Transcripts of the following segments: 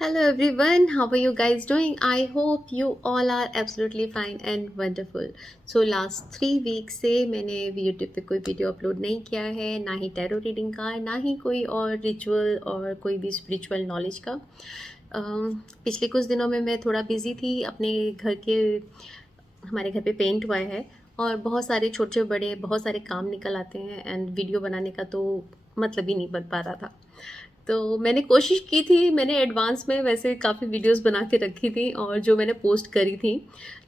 Hello everyone, how are you guys doing? I hope you all are absolutely fine and wonderful. So last 3 week से मैंने YouTube पे कोई video upload नहीं किया है, ना ही टैरो रीडिंग का, ना ही कोई और रिचुअल और कोई भी स्पिरिचुअल नॉलेज का। पिछले कुछ दिनों में मैं थोड़ा बिज़ी थी अपने घर के। हमारे घर पे पेंट हुआ है और बहुत सारे छोटे बड़े बहुत सारे काम निकल आते हैं एंड वीडियो बनाने का तो मतलब ही नहीं बन पा रहा था। तो मैंने कोशिश की थी, मैंने एडवांस में वैसे काफ़ी वीडियोस बना के रखी थी और जो मैंने पोस्ट करी थी,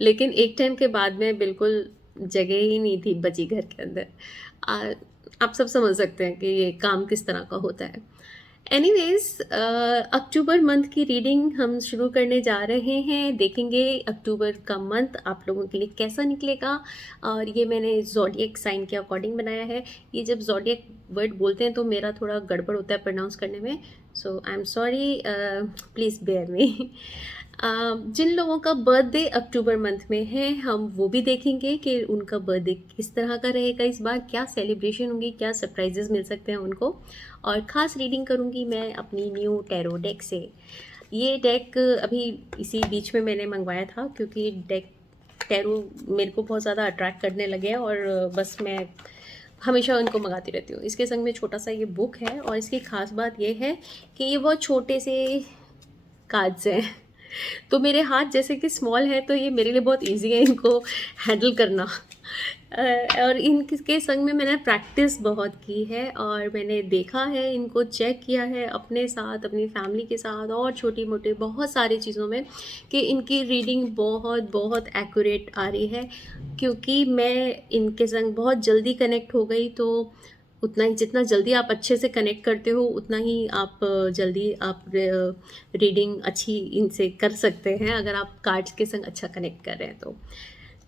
लेकिन एक टाइम के बाद में बिल्कुल जगह ही नहीं थी बची घर के अंदर। आ, आप सब समझ सकते हैं कि ये काम किस तरह का होता है। एनीवेज, अक्टूबर मंथ की रीडिंग हम शुरू करने जा रहे हैं। देखेंगे अक्टूबर का मंथ आप लोगों के लिए कैसा निकलेगा। और ये मैंने ज़ोडिएक साइन के अकॉर्डिंग बनाया है। ये जब ज़ोडिएक वर्ड बोलते हैं तो मेरा थोड़ा गड़बड़ होता है प्रोनाउंस करने में, so I am sorry, please bear me. जिन लोगों का बर्थडे अक्टूबर मंथ में है हम वो भी देखेंगे कि उनका बर्थडे किस तरह का रहेगा इस बार, क्या सेलिब्रेशन होंगी, क्या सरप्राइजेस मिल सकते हैं उनको। और ख़ास रीडिंग करूँगी मैं अपनी न्यू टैरो डेक से। ये डेक अभी इसी बीच में मैंने मंगवाया था क्योंकि डेक टैरो मेरे को बहुत ज़्यादा अट्रैक्ट करने लगे हैं और बस मैं हमेशा उनको मंगाती रहती हूँ। इसके संग में छोटा सा ये बुक है और इसकी ख़ास बात ये है कि ये बहुत छोटे से कार्ड्स हैं। तो मेरे हाथ जैसे कि स्मॉल है तो ये मेरे लिए बहुत इजी है इनको हैंडल करना। और इनके संग में मैंने प्रैक्टिस बहुत की है और मैंने देखा है, इनको चेक किया है अपने साथ, अपनी फैमिली के साथ और छोटी मोटी बहुत सारी चीज़ों में कि इनकी रीडिंग बहुत बहुत एक्यूरेट आ रही है। क्योंकि मैं इनके संग बहुत जल्दी कनेक्ट हो गई तो उतना ही, जितना जल्दी आप अच्छे से कनेक्ट करते हो उतना ही आप जल्दी आप रीडिंग अच्छी इनसे कर सकते हैं अगर आप कार्ड्स के संग अच्छा कनेक्ट कर रहे हैं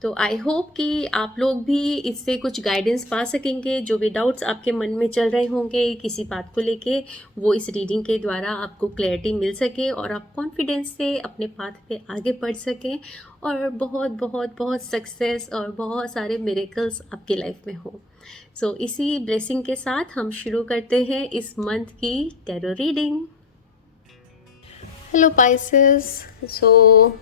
तो आई होप कि आप लोग भी इससे कुछ गाइडेंस पा सकेंगे। जो भी डाउट्स आपके मन में चल रहे होंगे किसी बात को लेके, वो इस रीडिंग के द्वारा आपको क्लैरिटी मिल सके और आप कॉन्फिडेंस से अपने पाथ पे आगे बढ़ सकें और बहुत बहुत बहुत सक्सेस और बहुत सारे मिरेकल्स आपकी लाइफ में हो। सो इसी ब्लेसिंग के साथ हम शुरू करते हैं इस मंथ की टैरो रीडिंग। Hello Pisces. सो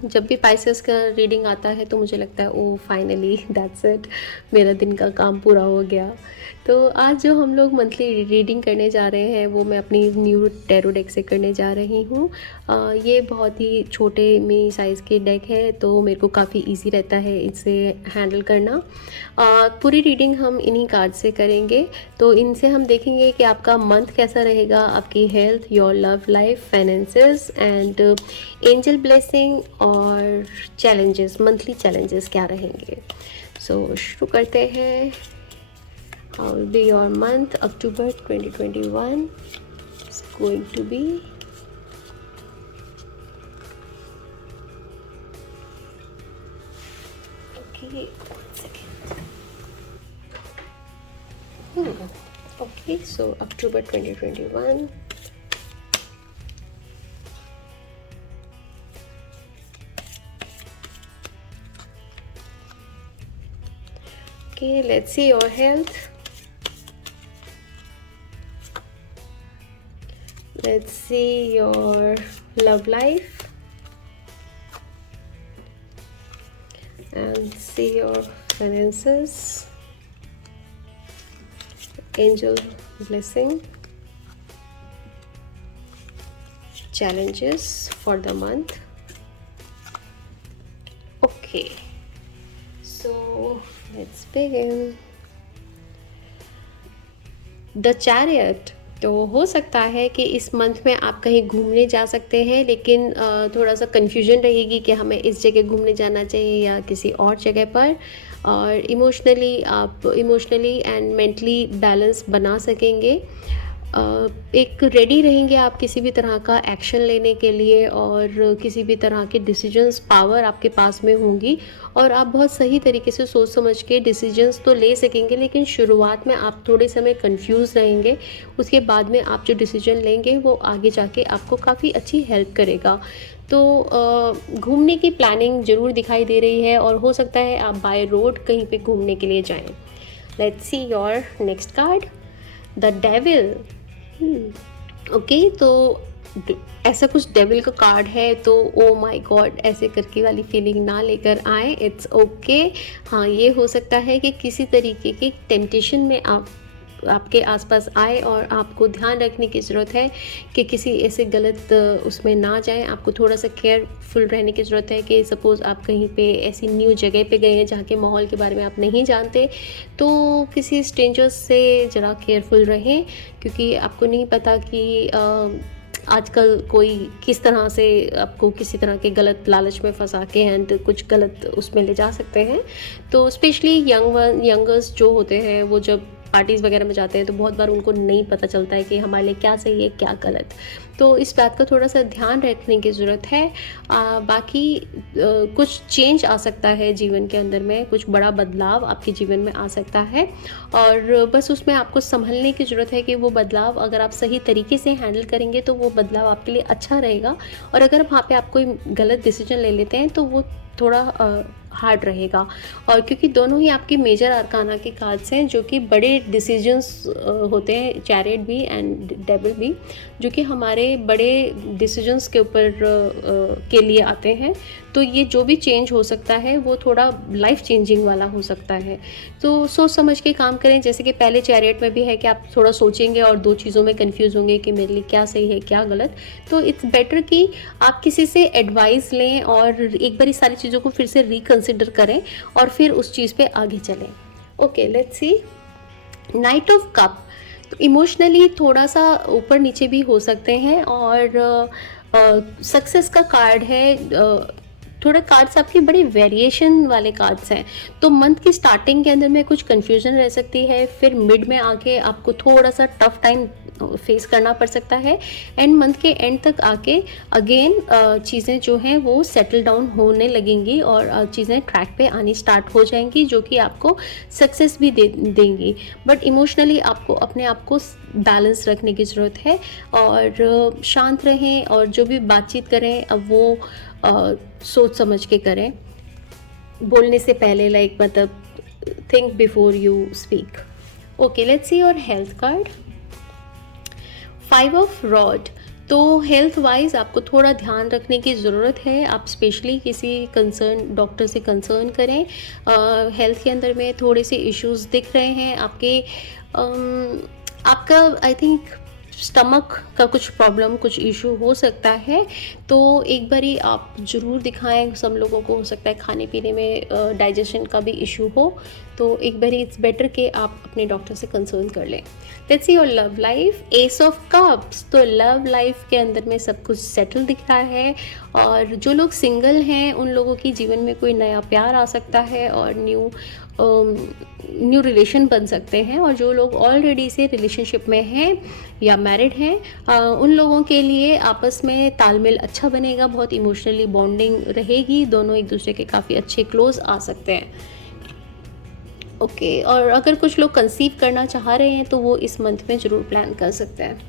जब भी पाइसेस का रीडिंग आता है तो मुझे लगता है ओ फाइनली दैट्स इट, मेरा दिन का काम पूरा हो गया। तो आज जो हम लोग मंथली रीडिंग करने जा रहे हैं वो मैं अपनी न्यू टैरो डेक से करने जा रही हूँ। ये बहुत ही छोटे मिनी साइज़ के डेक है तो मेरे को काफ़ी इजी रहता है इसे हैंडल करना। पूरी रीडिंग हम इन्हीं कार्ड से करेंगे तो इनसे हम देखेंगे कि आपका मंथ कैसा रहेगा, आपकी health, your love life, finances and angel blessing और चैलेंजेस, मंथली चैलेंजेस क्या रहेंगे। सो शुरू करते हैं। How will be your month October 2021 is going to be. Okay, okay, so October 2021. Okay, let's see your health. Let's see your love life. And see your finances. Angel blessing. Challenges for the month. Okay, so let's begin. The Chariot। तो हो सकता है कि इस month में आप कहीं घूमने जा सकते हैं, लेकिन थोड़ा सा कन्फ्यूजन रहेगी कि हमें इस जगह घूमने जाना चाहिए या किसी और जगह पर। और इमोशनली एंड मेंटली बैलेंस बना सकेंगे। एक रेडी रहेंगे आप किसी भी तरह का एक्शन लेने के लिए और किसी भी तरह के डिसीजंस पावर आपके पास में होंगी और आप बहुत सही तरीके से सोच समझ के डिसीजंस तो ले सकेंगे, लेकिन शुरुआत में आप थोड़े समय कंफ्यूज रहेंगे। उसके बाद में आप जो डिसीजन लेंगे वो आगे जाके आपको काफ़ी अच्छी हेल्प करेगा। तो घूमने की प्लानिंग ज़रूर दिखाई दे रही है और हो सकता है आप बाय रोड कहीं पे घूमने के लिए जाएं। Let's see your next card, the devil. Okay, तो ऐसा कुछ डेविल का कार्ड है तो ओ माय गॉड ऐसे करके वाली फीलिंग ना लेकर आए, इट्स ओके। हाँ, ये हो सकता है कि किसी तरीके के टेम्पटेशन में आप आपके आसपास आए और आपको ध्यान रखने की ज़रूरत है कि किसी ऐसे गलत उसमें ना जाएं। आपको थोड़ा सा केयरफुल रहने की ज़रूरत है कि सपोज़ आप कहीं पे ऐसी न्यू जगह पे गए हैं जहाँ के माहौल के बारे में आप नहीं जानते, तो किसी स्ट्रेंजर्स से ज़रा केयरफुल रहें, क्योंकि आपको नहीं पता कि आजकल कोई किस तरह से आपको किसी तरह के गलत लालच में फंसा के एंड कुछ गलत उसमें ले जा सकते हैं। तो स्पेशली यंगर्स जो होते हैं वो जब पार्टीज़ वगैरह में जाते हैं तो बहुत बार उनको नहीं पता चलता है कि हमारे लिए क्या सही है क्या गलत। तो इस बात का थोड़ा सा ध्यान रखने की ज़रूरत है। बाकी कुछ चेंज आ सकता है जीवन के अंदर में, कुछ बड़ा बदलाव आपके जीवन में आ सकता है और बस उसमें आपको संभलने की ज़रूरत है कि वो बदलाव अगर आप सही तरीके से हैंडल करेंगे तो वो बदलाव आपके लिए अच्छा रहेगा, और अगर वहाँ पे आप कोई गलत डिसीजन ले लेते हैं तो वो थोड़ा हार्ड रहेगा। और क्योंकि दोनों ही आपके मेजर अरकाना के कार्ड्स हैं जो कि बड़े डिसीजंस होते हैं, चैरियट भी एंड डेविल भी, जो कि हमारे बड़े डिसीजंस के ऊपर के लिए आते हैं। तो ये जो भी चेंज हो सकता है वो थोड़ा लाइफ चेंजिंग वाला हो सकता है, तो सोच समझ के काम करें। जैसे कि पहले चैरियट में भी है कि आप थोड़ा सोचेंगे और दो चीज़ों में कंफ्यूज होंगे कि मेरे लिए क्या सही है क्या गलत। तो इट्स बेटर कि आप किसी से एडवाइस लें और एक बारी सारी चीज़ों को फिर से रिकंसिडर करें और फिर उस चीज़ पे आगे चलें। Okay, let's C night of cup. तो इमोशनली थोड़ा सा ऊपर नीचे भी हो सकते हैं और सक्सेस का कार्ड है। थोड़े कार्ड्स आपके बड़े वेरिएशन वाले कार्ड्स हैं, तो मंथ की स्टार्टिंग के अंदर में कुछ कन्फ्यूजन रह सकती है, फिर मिड में आके आपको थोड़ा सा टफ टाइम फेस करना पड़ सकता है, एंड मंथ के एंड तक आके अगेन चीज़ें जो हैं वो सेटल डाउन होने लगेंगी और चीज़ें ट्रैक पे आनी स्टार्ट हो जाएंगी जो कि आपको सक्सेस भी देंगी। बट इमोशनली आपको अपने आप को बैलेंस रखने की ज़रूरत है और शांत रहें और जो भी बातचीत करें अब वो सोच समझ के करें, बोलने से पहले, लाइक मतलब think before you speak. Okay, let's see your health card. 5 of rod. तो हेल्थ वाइज आपको थोड़ा ध्यान रखने की ज़रूरत है, आप स्पेशली किसी कंसर्न डॉक्टर से कंसर्न करें। हेल्थ के अंदर में थोड़े से इश्यूज दिख रहे हैं आपके। आपका आई थिंक स्टमक का कुछ प्रॉब्लम, कुछ इशू हो सकता है, तो एक बारी आप ज़रूर दिखाएं। सब लोगों को हो सकता है खाने पीने में डाइजेशन का भी इशू हो, तो एक बारी इट्स बेटर कि आप अपने डॉक्टर से कंसर्न कर लें। Let's see your love life. S of cups. तो लव लाइफ के अंदर में सब कुछ सेटल दिख रहा है और जो लोग सिंगल हैं उन लोगों की जीवन में कोई नया प्यार आ सकता है और न्यू रिलेशन बन सकते हैं, और जो लोग ऑलरेडी से रिलेशनशिप में हैं या मैरिड हैं उन लोगों के लिए आपस में तालमेल अच्छा बनेगा, बहुत इमोशनली बॉन्डिंग रहेगी, दोनों एक दूसरे के काफ़ी अच्छे क्लोज आ सकते हैं। ओके, और अगर कुछ लोग कंसीव करना चाह रहे हैं तो वो इस मंथ में ज़रूर प्लान कर सकते हैं।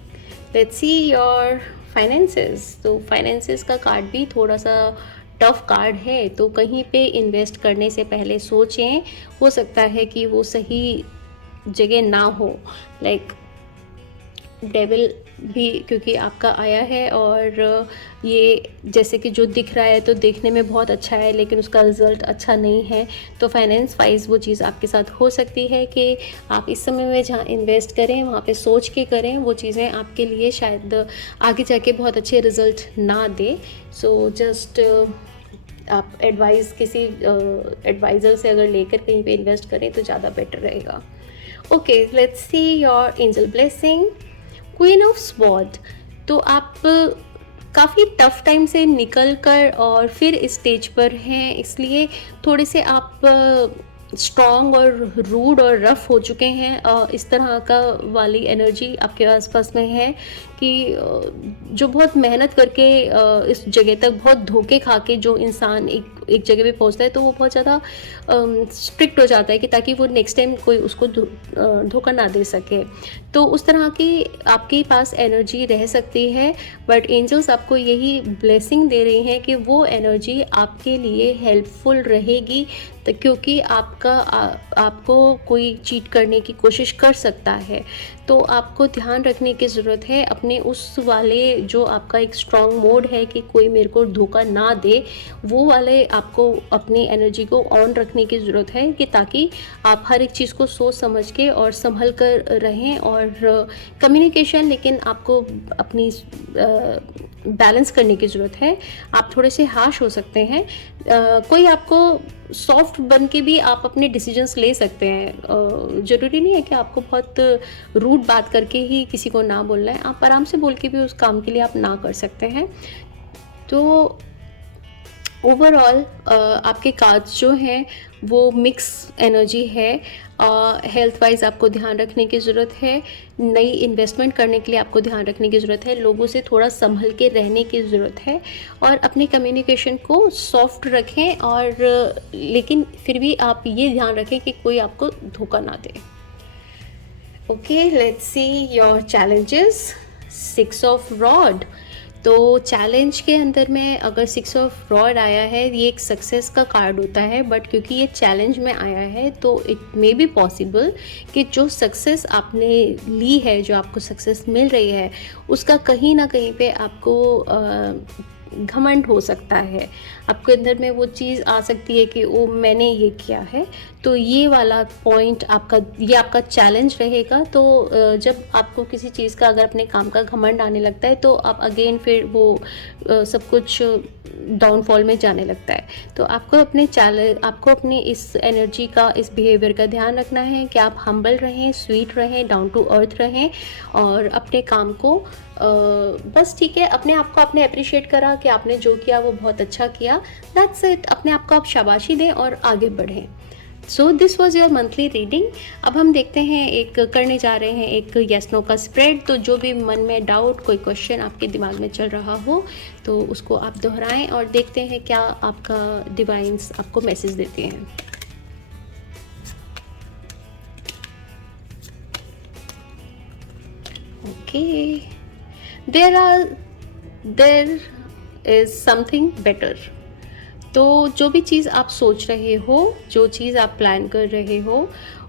Let's see your finances. तो फाइनेंसेस का कार्ड भी थोड़ा सा टफ कार्ड है, तो कहीं पे इन्वेस्ट करने से पहले सोचें, हो सकता है कि वो सही जगह ना हो। लाइक डेविल भी क्योंकि आपका आया है और ये जैसे कि जो दिख रहा है तो देखने में बहुत अच्छा है लेकिन उसका रिज़ल्ट अच्छा नहीं है, तो फाइनेंस वाइज वो चीज़ आपके साथ हो सकती है कि आप इस समय में जहाँ इन्वेस्ट करें वहाँ पे सोच के करें, वो चीज़ें आपके लिए शायद आगे जाके बहुत अच्छे रिज़ल्ट ना दे। सो जस्ट आप एडवाइस किसी एडवाइज़र से अगर लेकर कहीं पे इन्वेस्ट करें तो ज़्यादा बेटर रहेगा। Okay, let's see your angel blessing. Queen of sword. तो आप काफ़ी टफ टाइम से निकल कर और फिर इस स्टेज पर हैं, इसलिए थोड़े से आप स्ट्रॉन्ग और रूड और रफ़ हो चुके हैं। इस तरह का वाली एनर्जी आपके आसपास में है कि जो बहुत मेहनत करके इस जगह तक बहुत धोखे खा के जो इंसान एक जगह पे पहुंचता है तो वो बहुत ज़्यादा स्ट्रिक्ट हो जाता है कि ताकि वो नेक्स्ट टाइम कोई उसको धोखा ना दे सके। तो उस तरह की आपके पास एनर्जी रह सकती है, बट एंजल्स आपको यही ब्लेसिंग दे रही हैं कि वो एनर्जी आपके लिए हेल्पफुल रहेगी क्योंकि आपको कोई चीट करने की कोशिश कर सकता है, तो आपको ध्यान रखने की ज़रूरत है अपने उस वाले जो आपका एक स्ट्रॉन्ग मोड है कि कोई मेरे को धोखा ना दे, वो वाले आपको अपनी एनर्जी को ऑन रखने की ज़रूरत है कि ताकि आप हर एक चीज़ को सोच समझ के और संभल कर रहें। और कम्युनिकेशन लेकिन आपको अपनी बैलेंस करने की ज़रूरत है। आप थोड़े से हार्श हो सकते हैं, कोई आपको सॉफ्ट बन के भी आप अपने डिसीजंस ले सकते हैं। ज़रूरी नहीं है कि आपको बहुत रूड बात करके ही किसी को ना बोलना है, आप आराम से बोल के भी उस काम के लिए आप ना कर सकते हैं। तो ओवरऑल आपके कार्ड्स जो हैं वो मिक्स एनर्जी है। हेल्थ वाइज आपको ध्यान रखने की ज़रूरत है, नई इन्वेस्टमेंट करने के लिए आपको ध्यान रखने की ज़रूरत है, लोगों से थोड़ा संभल के रहने की ज़रूरत है और अपने कम्युनिकेशन को सॉफ्ट रखें। और लेकिन फिर भी आप ये ध्यान रखें कि कोई आपको धोखा ना दे। Okay, let's see your challenges. 6 of rod. तो चैलेंज के अंदर में अगर 6 ऑफ रॉड आया है, ये एक सक्सेस का कार्ड होता है, बट क्योंकि ये चैलेंज में आया है तो इट मे बी पॉसिबल कि जो सक्सेस आपने ली है, जो आपको सक्सेस मिल रही है, उसका कहीं ना कहीं पे आपको घमंड हो सकता है। आपके अंदर में वो चीज़ आ सकती है कि ओ मैंने ये किया है। तो ये वाला पॉइंट ये आपका चैलेंज रहेगा। तो जब आपको किसी चीज़ का, अगर अपने काम का घमंड आने लगता है तो आप अगेन फिर वो सब कुछ डाउनफॉल में जाने लगता है। तो आपको अपनी इस एनर्जी का, इस बिहेवियर का ध्यान रखना है कि आप हम्बल रहें, स्वीट रहें, डाउन टू अर्थ रहें और अपने काम को बस ठीक है, अपने आप को आपने अप्रिशिएट करा कि आपने जो किया वो बहुत अच्छा किया, दैट्स इट। अपने आप को आप शाबाशी दें और आगे बढ़ें। सो this was your monthly reading. अब हम देखते हैं, करने जा रहे हैं एक येस नो का स्प्रेड। तो जो भी मन में डाउट, कोई क्वेश्चन आपके दिमाग में चल रहा हो तो उसको आप दोहराएं और देखते हैं क्या आपका डिवाइन्स आपको मैसेज देते हैं। Okay, there is something better. तो जो भी चीज़ आप सोच रहे हो, जो चीज़ आप प्लान कर रहे हो,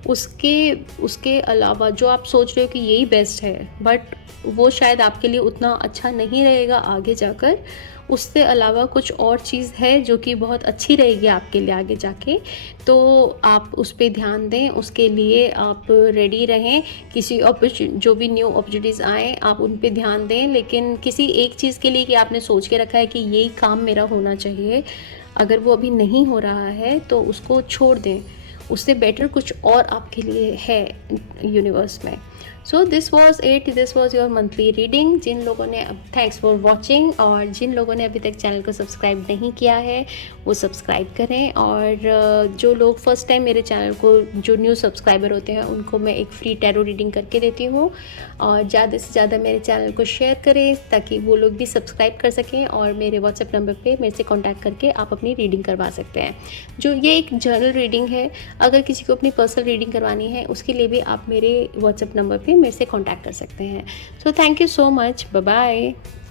उसके अलावा जो आप सोच रहे हो कि यही बेस्ट है, बट वो शायद आपके लिए उतना अच्छा नहीं रहेगा आगे जाकर, उससे अलावा कुछ और चीज़ है जो कि बहुत अच्छी रहेगी आपके लिए आगे जाके। तो आप उस पर ध्यान दें, उसके लिए आप रेडी रहें। जो भी न्यू अपॉर्चुनिटीज़ आएँ आप उन पे ध्यान दें, लेकिन किसी एक चीज़ के लिए कि आपने सोच के रखा है कि यही काम मेरा होना चाहिए, अगर वो अभी नहीं हो रहा है तो उसको छोड़ दें। उससे बेटर कुछ और आपके लिए है यूनिवर्स में। So this was your monthly reading. जिन लोगों ने थैंक्स फॉर वॉचिंग, और जिन लोगों ने अभी तक चैनल को सब्सक्राइब नहीं किया है वो सब्सक्राइब करें। और जो लोग फर्स्ट टाइम मेरे चैनल को, जो न्यू सब्सक्राइबर होते हैं, उनको मैं एक फ्री टैरो रीडिंग करके देती हूँ। और ज़्यादा से ज़्यादा मेरे चैनल को शेयर करें ताकि वो लोग भी सब्सक्राइब कर सकें। और मेरे व्हाट्सएप नंबर पे मेरे से कॉन्टैक्ट करके आप अपनी रीडिंग करवा सकते हैं। जो ये एक जर्नल रीडिंग है, अगर किसी को अपनी पर्सनल रीडिंग करवानी है उसके लिए भी आप मेरे व्हाट्सएप नंबर पे मेरे से कांटेक्ट कर सकते हैं। So thank you so much, bye bye.